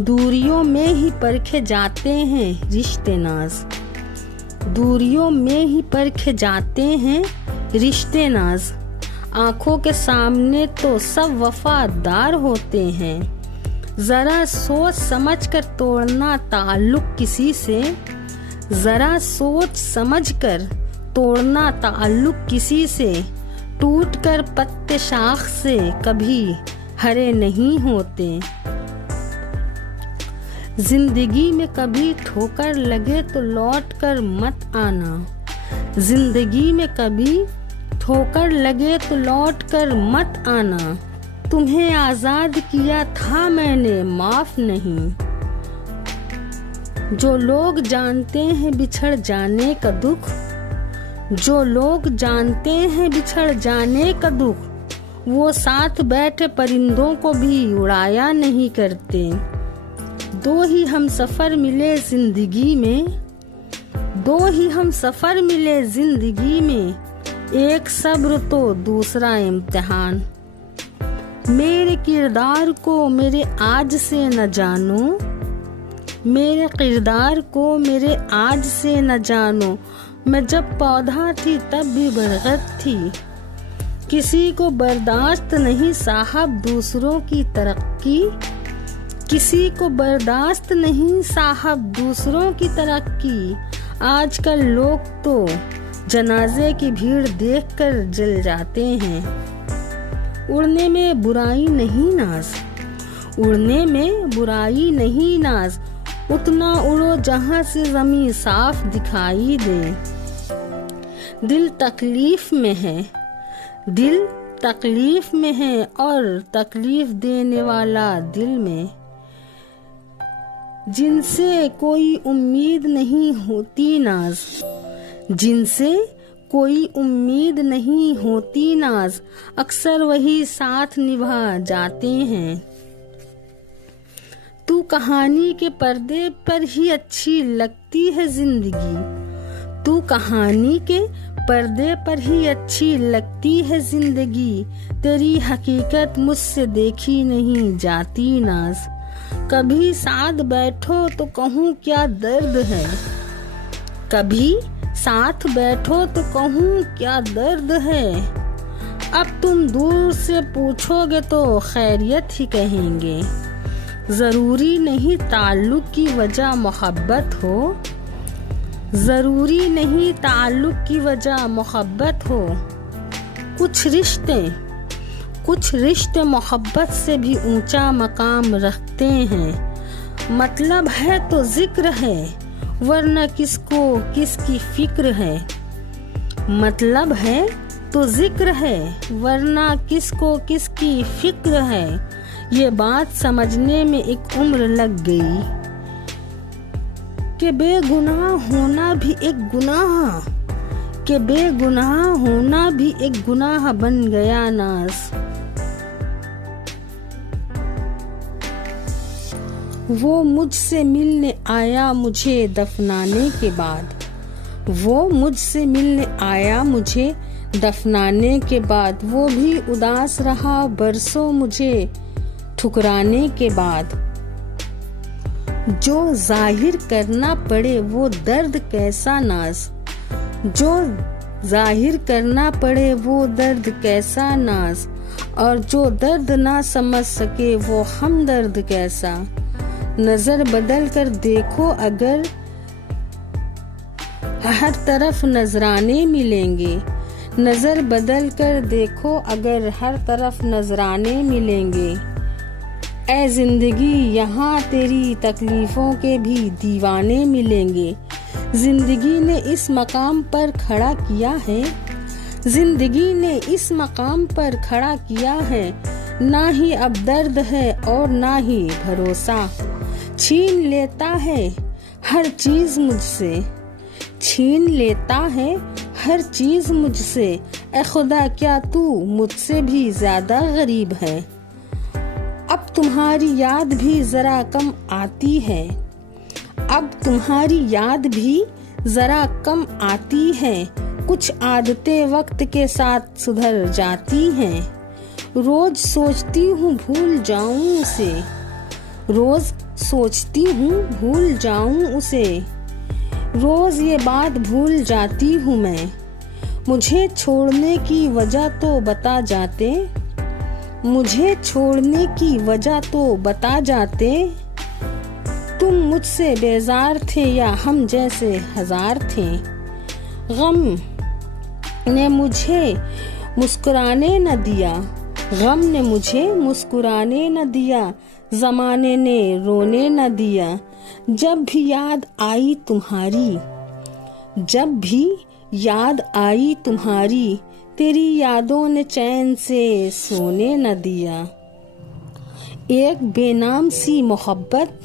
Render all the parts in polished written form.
दूरियों में ही परखे जाते हैं रिश्ते नाज, दूरियों में ही परखे जाते हैं रिश्ते नाज। आंखों के सामने तो सब वफादार होते हैं, जरा सोच समझ कर तोड़ना ताल्लुक किसी से, जरा सोच समझ कर तोड़ना ताल्लुक किसी से। टूट कर पत्ते शाख से कभी हरे नहीं होते। जिंदगी में कभी ठोकर लगे तो लौट कर मत आना, जिंदगी में कभी ठोकर लगे तो लौट कर मत आना। तुम्हें आजाद किया था मैंने माफ नहीं। जो लोग जानते हैं बिछड़ जाने का दुख, जो लोग जानते हैं बिछड़ जाने का दुख, वो साथ बैठे परिंदों को भी उड़ाया नहीं करते। दो ही हम सफर मिले जिंदगी में, दो ही हम सफर मिले जिंदगी में, एक सब्र तो दूसरा इम्तिहान। मेरे किरदार को मेरे आज से न जानो, मेरे किरदार को मेरे आज से न जानो। मैं जब पौधा थी तब भी बरगद थी, किसी को बर्दाश्त नहीं साहब दूसरों की तरक्की, किसी को बर्दाश्त नहीं साहब दूसरों की तरक्की। आजकल लोग तो जनाजे की भीड़ देखकर जल जाते हैं। उड़ने में बुराई नहीं नाज, उड़ने में बुराई नहीं नाज, उतना उड़ो जहां से ज़मीं साफ दिखाई दे। दिल तकलीफ में है, दिल तकलीफ में है और तकलीफ देने वाला दिल में। जिनसे कोई उम्मीद नहीं होती नाज, जिनसे कोई उम्मीद नहीं होती नाज, अक्सर वही साथ निभा जाते हैं। तू कहानी के पर्दे पर ही अच्छी लगती है जिंदगी, तू कहानी के पर्दे पर ही अच्छी लगती है जिंदगी। तेरी हकीकत मुझसे देखी नहीं जाती नाज। कभी साथ बैठो तो कहूँ क्या दर्द है, कभी साथ बैठो तो कहूँ क्या दर्द है। अब तुम दूर से पूछोगे तो खैरियत ही कहेंगे। जरूरी नहीं ताल्लुक की वजह मोहब्बत हो, जरूरी नहीं ताल्लुक की वजह मोहब्बत हो। कुछ रिश्ते मोहब्बत से भी ऊंचा मकाम रखते हैं। मतलब है तो जिक्र है वरना किसको किसकी फिक्र है, मतलब है तो जिक्र है वरना किसको किसकी फिक्र है। ये बात समझने में एक उम्र लग गई कि बेगुनाह होना भी एक गुनाह, कि बेगुनाह होना भी एक गुनाह बन गया नाज। वो मुझसे मिलने आया मुझे दफनाने के बाद, वो मुझसे मिलने आया मुझे दफनाने के बाद। वो भी उदास रहा बरसों मुझे ठुकराने के बाद। जो जाहिर करना पड़े वो दर्द कैसा नाज, जो जाहिर करना पड़े वो दर्द कैसा नाज। और जो दर्द ना समझ सके वो हमदर्द कैसा। नजर बदल कर देखो अगर हर तरफ नजराने मिलेंगे, नजर बदल कर देखो अगर हर तरफ नजराने मिलेंगे। ऐ जिंदगी यहाँ तेरी तकलीफों के भी दीवाने मिलेंगे। जिंदगी ने इस मकाम पर खड़ा किया है, जिंदगी ने इस मकाम पर खड़ा किया है। ना ही अब दर्द है और ना ही भरोसा। छीन लेता है हर चीज मुझसे, छीन लेता है हर चीज मुझसे। ऐ खुदा क्या तू मुझसे भी ज्यादा गरीब है। अब तुम्हारी याद भी जरा कम आती है, अब तुम्हारी याद भी जरा कम आती है। कुछ आदतें वक्त के साथ सुधर जाती हैं। रोज सोचती हूँ भूल जाऊं उसे, रोज सोचती हूँ भूल जाऊं उसे, रोज ये बात भूल जाती हूँ मैं। मुझे छोड़ने की वजह तो बता जाते, मुझे छोड़ने की वजह तो बता जाते। तुम मुझसे बेजार थे या हम जैसे हजार थे। गम ने मुझे मुस्कुराने न दिया, गम ने मुझे मुस्कुराने न दिया, जमाने ने रोने न दिया। जब भी याद आई तुम्हारी, जब भी याद आई तुम्हारी, तेरी यादों ने चैन से सोने न दिया। एक बेनाम सी मोहब्बत,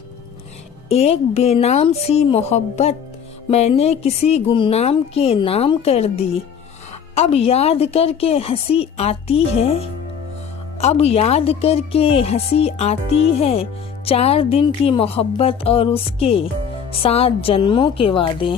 एक बेनाम सी मोहब्बत मैंने किसी गुमनाम के नाम कर दी। अब याद करके हंसी आती है, अब याद करके हंसी आती है। 4 दिन की मोहब्बत और उसके 7 जन्मों के वादे।